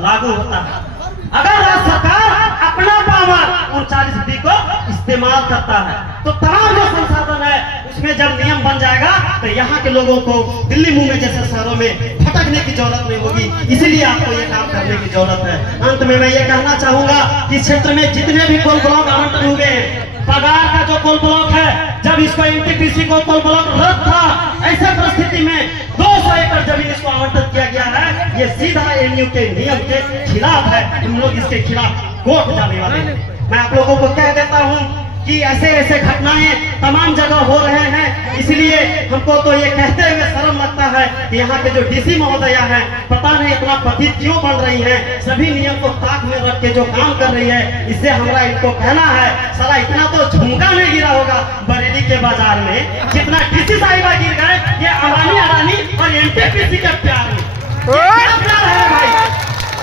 लागू होता है। अगर राज्य सरकार अपना पावर 39B को इस्तेमाल करता है तो तमाम जो संसाधन है उसमें जब नियम बन जाएगा तो यहाँ के लोगों को दिल्ली मुंबई जैसे शहरों में भटकने की जरूरत नहीं होगी। इसलिए आपको ये काम करने की जरूरत है। अंत में मैं ये कहना चाहूंगा कि क्षेत्र में जितने भी कोल ब्लॉक आवंटन हुए हैं, पगार का जो कोल ब्लॉक है, जब इसको एनटीपीसी को कोल ब्लॉक रद्द था, ऐसे परिस्थिति में 200 एकड़ जमीन इसको आवंटित किया गया है। ये सीधा एमयू के नियम के खिलाफ है। हम लोग इसके खिलाफ कोर्ट जाने वाले हैं। मैं आप लोगों को कह देता हूं कि ऐसे ऐसे घटनाएं तमाम जगह हो रहे हैं। इसलिए हमको तो ये कहते हुए शर्म लगता है कि यहाँ के जो डीसी महोदया हैं, पता नहीं इतना पतित क्यों बन रही हैं। सभी नियम को ताक में रख के जो काम कर रही है, इससे हमारा इनको कहना है, साला इतना तो झुमका नहीं गिरा होगा बरेली के बाजार में जितना डीसी साहिबा गिर गए ये अम्बानी अडानी और एनटीपीसी के प्यार में। क्या प्यार है भाई?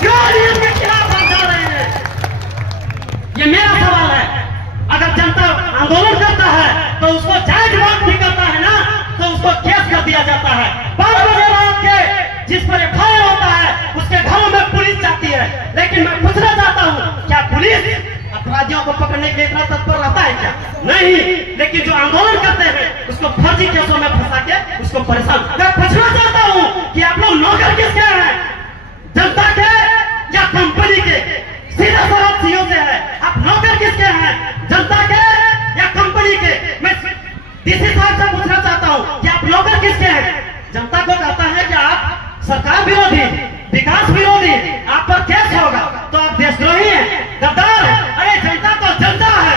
क्यों नियम के खिलाफ आप जा रहे हैं? ये मेरा सवाल है। अगर जनता आंदोलन करता है तो उसको जायज वक्त भी करता है ना, तो उसको केस कर दिया जाता है। 12 बजे रात के जिस पर एफआईआर होता है उसके घरों में पुलिस जाती है। लेकिन मैं पूछना चाहता हूँ, क्या पुलिस अपराधियों को पकड़ने के लिए इतना तत्पर रहता है क्या? नहीं। लेकिन जो आंदोलन करते हैं उसको फर्जी केसों में फंसा के उसको परेशान। मैं पूछना चाहता हूँ कि आप लोग नौकर किसके हैं? जनता के या कंपनी के? सीधा सवाल सीओ से है, आप नौकर किसके हैं? जनता के या कंपनी के? मैं डीसी साहब से पूछना चाहता हूं कि आप नौकर किसके हैं? जनता को कहता है कि आप सरकार विरोधी, विकास विरोधी, आप पर केस होगा तो आप देशद्रोही हैं, गद्दार हैं। अरे जनता तो जनता है,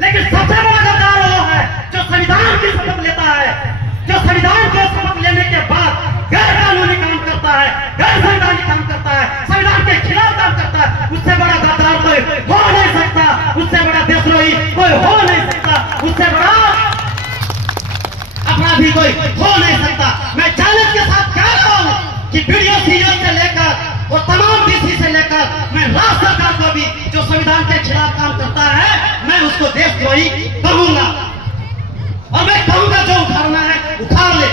लेकिन सबसे बड़ा गद्दार वो है जो संविधान की शपथ लेता है, जो संविधान को शपथ लेने के बाद गैर कानूनी काम करता है, गैर संवैधानिक काम करता है, संविधान के खिलाफ काम करता है। उससे बड़ा गद्दार कोई हो नहीं सकता, उससे बड़ा देशद्रोही कोई हो नहीं सकता, उससे बड़ा अपराधी कोई हो नहीं सकता। मैं चैलेंज के साथ कह रहा हूं कि वीडियो सीओ से लेकर और तमाम डीसी से लेकर मैं राज्य सरकार को भी जो संविधान के खिलाफ काम करता है मैं उसको देशद्रोही कहूंगा। और मैं कहूंगा जो उखाड़ना है उखाड़ ले।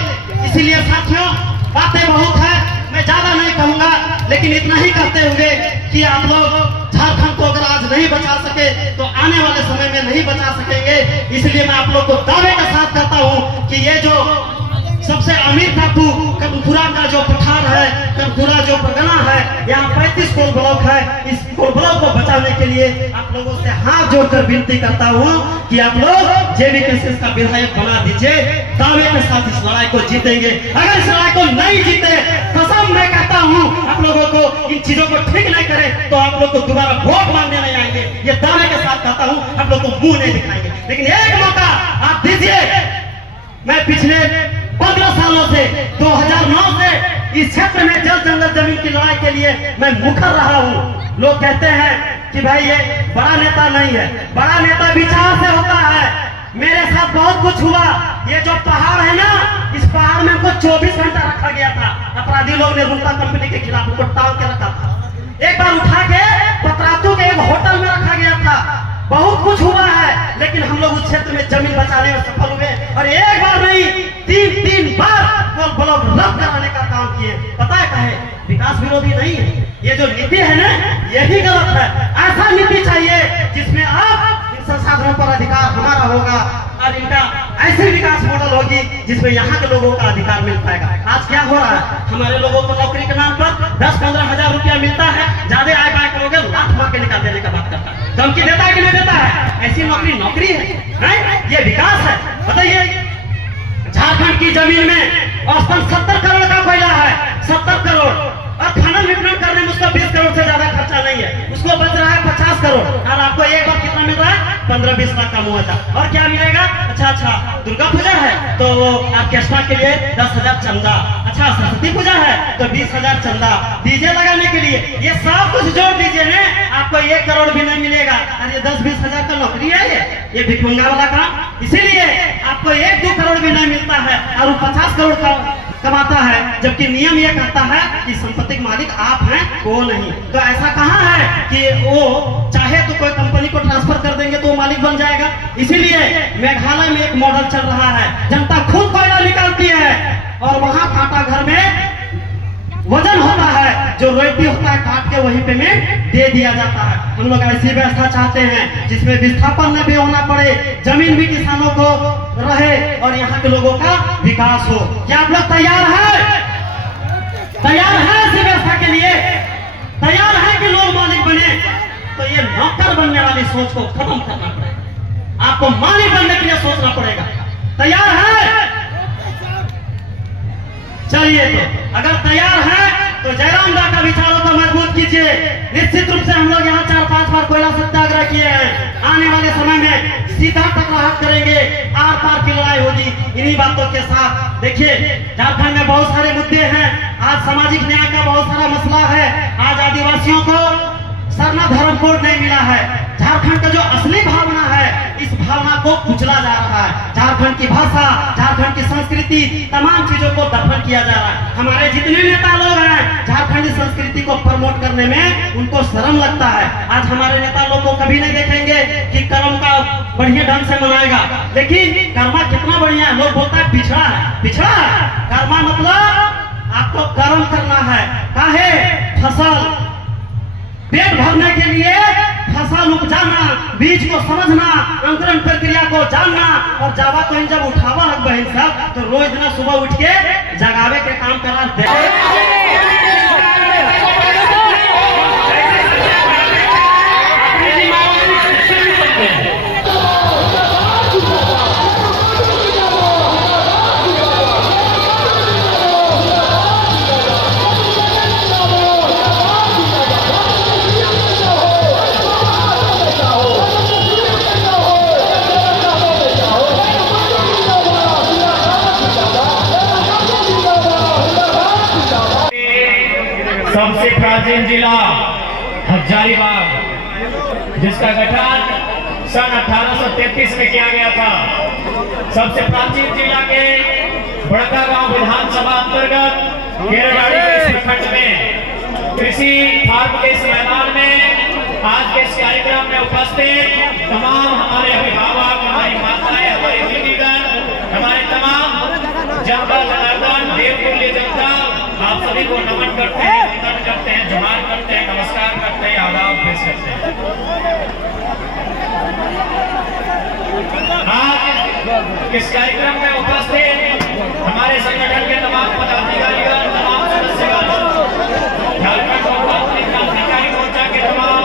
इसीलिए साथियों, बातें बहुत है, मैं ज्यादा नहीं कहूंगा, लेकिन इतना ही कहते हुए कि आप लोग झारखंड को अगर आज नहीं बचा सके तो आने वाले समय में नहीं बचा सकेंगे। इसलिए मैं आप लोग को दावे के साथ कहता हूं कि ये जो सबसे अमीर टापू कटपुरा का जो पठार है, कटपुरा जो परगना है, यहाँ 35 कोल ब्लॉक है। इस कोल ब्लॉक को बचाने के लिए आप लोगों से हाथ जोड़कर विनती करता हूँ कि आप लोग जेबीकेसीएस का विधायक बना दीजिए। दावे के साथ इस लड़ाई को जीतेंगे। अगर इस लड़ाई को नहीं जीते, कसम मैं कहता हूँ आप लोगों को इन चीजों को ठीक नहीं करे तो आप लोग को दोबारा वोट मांगने नहीं आएंगे। ये दावे के साथ कहता हूँ, आप लोग को मुंह नहीं दिखाएंगे। लेकिन एक मौका आप दीजिए। मैं पिछले 15 सालों से 2009 से इस क्षेत्र में जल जंगल जमीन की लड़ाई के लिए मैं मुखर रहा हूँ। लोग कहते हैं कि भाई ये बड़ा नेता नहीं है, बड़ा नेता विचार से होता है। मेरे साथ बहुत कुछ हुआ। ये जो पहाड़ है ना, इस पहाड़ में हमको 24 घंटा रखा गया था। अपराधी लोग ने रुल्ता कंपनी के खिलाफ उनको टांग के रखा था। एक बार उठा के पतरातू के एक होटल में रखा गया था। बहुत कुछ हुआ है, लेकिन हम लोग उस क्षेत्र में जमीन बचाने में सफल हुए। और एक बार नहीं, तीन बार कोल ब्लॉक रद्द कराने का काम किए। पता है कहे विकास विरोधी नहीं है। ये जो नीति है ना, यही गलत है। ऐसा नीति चाहिए जिसमें आप इन संसाधनों पर अधिकार हमारा होगा और इनका ऐसी विकास मॉडल होगी जिसमें यहाँ के लोगों का अधिकार मिल पाएगा। आज क्या हो रहा है, हमारे लोगों को नौकरी के नाम पर 10-15 हजार रुपया मिलता है। ज्यादा आय बाय करोगे लाख मार के निकाल देने का बात करता है। धमकी देता है कि नहीं देता है? ऐसी नौकरी है? ये विकास है? बताइए। झारखंड की जमीन में औसतन 70 करोड़ का कोयला है, 70 करोड़, और खनन विपणन करने में उसका 20 करोड़ से ज्यादा खर्चा नहीं है। उसको बच रहा है 50 करोड़। और आपको एक बार कितना मिल रहा है? 15-20 लाख का मुआवजा। और क्या मिलेगा? अच्छा दुर्गा पूजा है तो ऑर्केस्ट्रा के लिए 10,000 चंदा। अच्छा सरस्वती पूजा है तो 20,000 चंदा। डीजे लगाने के लिए ये सब कुछ जोड़ दीजिए ना, आपको 1 करोड़ भी नहीं मिलेगा। और ये 10-20 हजार का नौकरी है ये भिखमंगा वाला काम। इसीलिए आपको 1-2 करोड़ भी नहीं मिलता है और वो 50 करोड़ का कमाता है, जबकि नियम ये कहता है कि संपत्ति के मालिक आप हैं, वो नहीं। तो ऐसा कहाँ है कि वो चाहे तो कोई कंपनी को ट्रांसफर कर देंगे तो वो मालिक बन जाएगा। इसीलिए मेघालय में एक मॉडल चल रहा है, जनता खुद कोयला निकालती है और वहां कांटा घर में वजन होता है। जो रोटी होता है काट के वहीं पे में दे दिया जाता है। हम लोग ऐसी व्यवस्था चाहते हैं जिसमें विस्थापन न भी होना पड़े, जमीन भी किसानों को रहे और यहाँ के लोगों का विकास हो। क्या आप लोग तैयार हैं? तैयार है ऐसी व्यवस्था के लिए? तैयार है कि लोग मालिक बने? तो ये नौकर बनने वाली सोच को खत्म करना पड़ेगा, आपको मालिक बनने के लिए सोचना पड़ेगा। तैयार है? चलिए, तो अगर तैयार है तो जयराम दा का विचारों को मजबूत कीजिए। निश्चित रूप से हम लोग यहाँ 4-5 बार कोयला सत्याग्रह किए हैं। आने वाले समय में सीधा टकराहट करेंगे, आर पार की लड़ाई होगी इन्हीं बातों के साथ। देखिए, झारखंड में बहुत सारे मुद्दे हैं। आज सामाजिक न्याय का बहुत सारा मसला है। आज आदिवासियों को सरना धर्म कोड नहीं मिला है। झारखंड का जो असली भावना है, इस भावना को कुचला जा रहा है। झारखंड की भाषा, झारखंड की संस्कृति, तमाम चीजों को दफन किया जा रहा है। हमारे जितने नेता लोग हैं, झारखंडी संस्कृति को प्रमोट करने में उनको शर्म लगता है। आज हमारे नेता लोग को कभी नहीं देखेंगे कि कर्म का बढ़िया ढंग से मनाएगा, लेकिन कर्मा कितना बढ़िया है। लोग बोलता है पिछड़ा है, पिछड़ा है। कर्मा मतलब आपको कर्म करना है। काहे? फसल पेट भरने के लिए फसल उपजाना, बीज को समझना, अंकुरण प्रक्रिया को जानना और जावा को इन जब उठावा है बहन साहब, तो रोज दिन सुबह उठ के जगावे के काम करना। सबसे प्राचीन जिला हजारीबाग, जिसका गठन सन 1833 में किया गया था। सबसे प्राचीन जिला के बड़का गांव विधानसभा अंतर्गत केरगाड़ी के इस प्रखंड में कृषि फार्म के इस मैदान में आज के इस कार्यक्रम में उपस्थित तमाम हमारे अभिभावक, हमारी माताएं, हमारी दीदीगण, हमारे तमाम जनता जनार्दन, देवतुल्य जनता, आप सभी को नमन करते हैं, वंदन करते हैं, जुहार करते हैं, नमस्कार करते हैं, आदाब पेश करते हैं। आज इस कार्यक्रम में उपस्थित हमारे संगठन के तमाम पदाधिकारीगण, तमाम सदस्यगण, झारखंड लोकतांत्रिक क्रांतिकारी मोर्चा के तमाम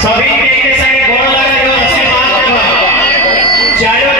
सभी के संगे गोड़ लगे जो आशीर्वाद चारों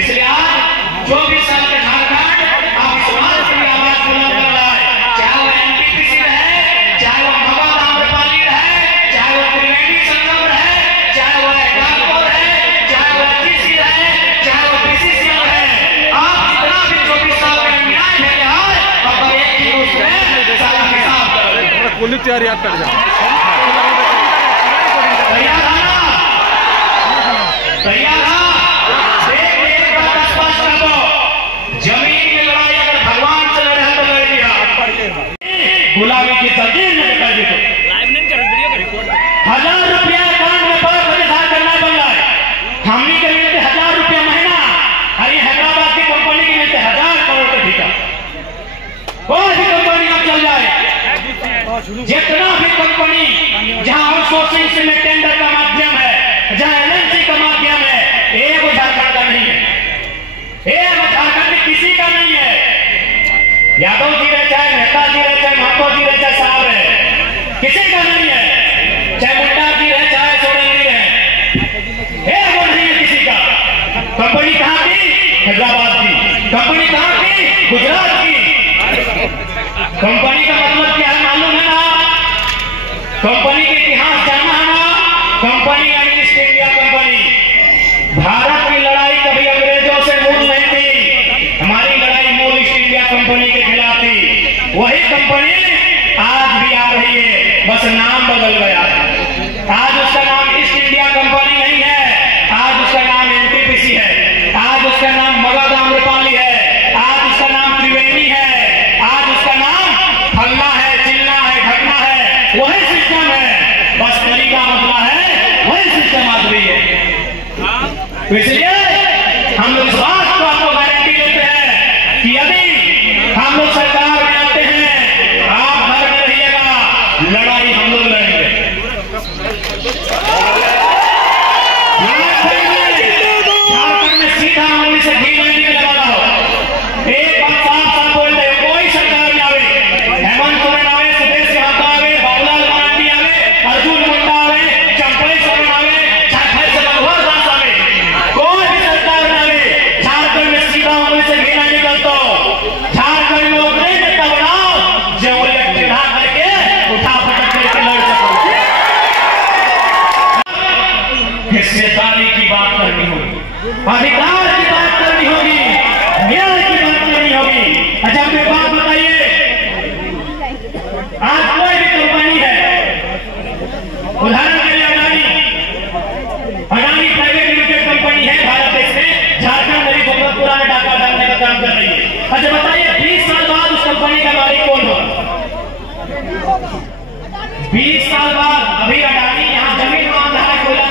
इसलिए आज 24 साल के झारखंड आप समाज की आवाज बुलंद कर रहा है, चाहे वो एनपीपीसी रहे, चाहे वो मगध आम्रपाली रहे, चाहे वो त्रिवेणी संगम रहे, चाहे वो एकात्मक रहे, चाहे वो एचईसी रहे, चाहे वो बीसीसीएल रहे। आप जितना भी 24 साल का न्याय लेके आए और एक ही उसमें सारा हिसाब करो। कुल तैयारी याद कर जाओ। तैयार है ना? तैयार है? जमीन की लड़ाई अगर भगवान से लड़े तो लड़ लिया, गुलामी की तस्वीर में कर दी। भी कंपनी जहां आउटसोर्सिंग से में टेंडर का माध्यम है, जहां एलएनसी का माध्यम है, एक झारखंड का नहीं है, एक झारखंड में किसी का नहीं है। यादव जी रहे, चाहे मेहता जी रहे, चाहे महतो जी रहे, चाहे साहब रहे, किसी का नहीं है। चाहे मुंडा जी रहे, चाहे सोरेन जी रहे, एक वो नहीं है किसी का। कंपनी कहां की? हैदराबाद की। कंपनी कहां की? गुजरात की। कंपनी का मतलब क्या है मालूम है ना? कंपनी के इतिहास जानना है ना? कंपनी यानी ईस्ट इंडिया कंपनी। भारत की लड़ाई कभी अंग्रेजों से मूल नहीं थी, हमारी लड़ाई मूल ईस्ट इंडिया कंपनी के खिलाफ थी। वही कंपनी आज भी आ रही है, बस नाम बदल गया। आज उसका नाम ईस्ट इंडिया कंपनी नहीं है, आज उसका नाम एनटीपीसी है, आज उसका नाम मगध आम्रपाली है, आज उसका नाम त्रिवेणी है, आज उसका नाम फलना है, चिलना है, ढकना है। वही सिस्टम है, बस तरीका बदला है, वही सिस्टम आज भी है। तो इसलिए हम लोग इस बात को आपको गारंटी देते हैं कि यदि हम लोग सरकार में आते हैं, आप घर में रहिएगा, लड़ाई हम लोग लड़ेंगे। झारखंड में सीधा उंगली से घी नहीं निकलने वाला हो। एक बात साफ साफ बोल रहे, कोई सरकार में आवे, हेमंत सोरेन आवे, सुदेश महतो आवे, बाबूलाल मरांडी आवे, अर्जुन मुंडा आवे, चंपई सोरेन आवे, चाहे से मनोहर दास आवे, कोई भी सरकार में आवे, झारखंड में सीधा उंगली से घी नहीं निकलता। झारखंड में उतने नेता बनाओ जो उन्हें टेढ़ा करके उठा पटक करके लड़ सको। हिस्सेदारी की बात करनी होगी, अधिकार की बात करनी होगी, न्याय की बात करनी होगी। अच्छा मेरे बात बताइए, आज कोई भी कंपनी है, उदाहरण के लिए अडानी प्राइवेट लिमिटेड कंपनी है भारत देश में, झारखंड में गोरखपुरा में डाका डालने का काम कर रही है। अच्छा बताइए 20 साल बाद उस कंपनी का मालिक कौन होगा? 20 साल बाद अभी अडानी यहाँ जमीन मांग रहा है, कोयला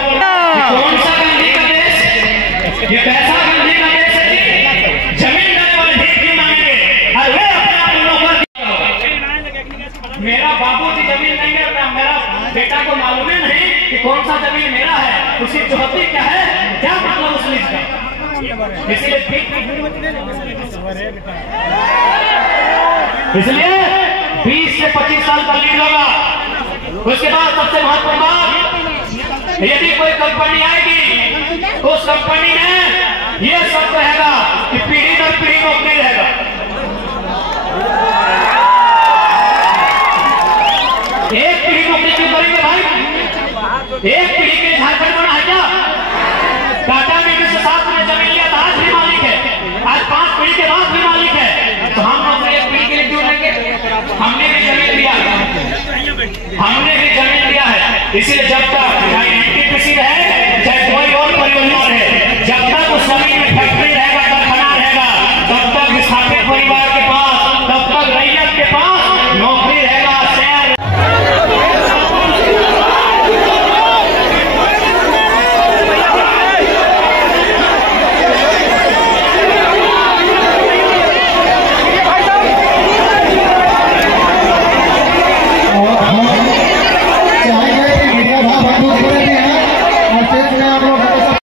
कौन सा गांधी का देश? ये कैसा गांधी का देश है कि जमीन देने वाले भीख भी मांगेंगे और वे अपने आप नौकर। मेरा बाबू जी जमीन नहीं करता, मेरा बेटा को मालूम ही नहीं कि कौन सा जमीन मेरा है, उसकी चौहद्दी क्या है, क्या मतलब उस लीज का। इसलिए 20 से 25 साल का लीड होगा। उसके बाद सबसे महत्वपूर्ण बात, यदि कोई कंपनी आएगी तो उस कंपनी में यह शर्त रहेगा कि पीढ़ी दर पीढ़ी नौकरी रहेगा। एक पीढ़ी नौकरी क्यों करेंगे भाई? एक पीढ़ी के झारखंड बना है क्या? टाटा ने 1907 में जमीन लिया था, आज भी मालिक है, आज 5 पीढ़ी के बाद भी मालिक है। तो हम नौकरी एक पीढ़ी के लिए क्यों लेंगे? हमने भी जमीन लिया है, हमने भी जमीन लिया है। इसीलिए जब तक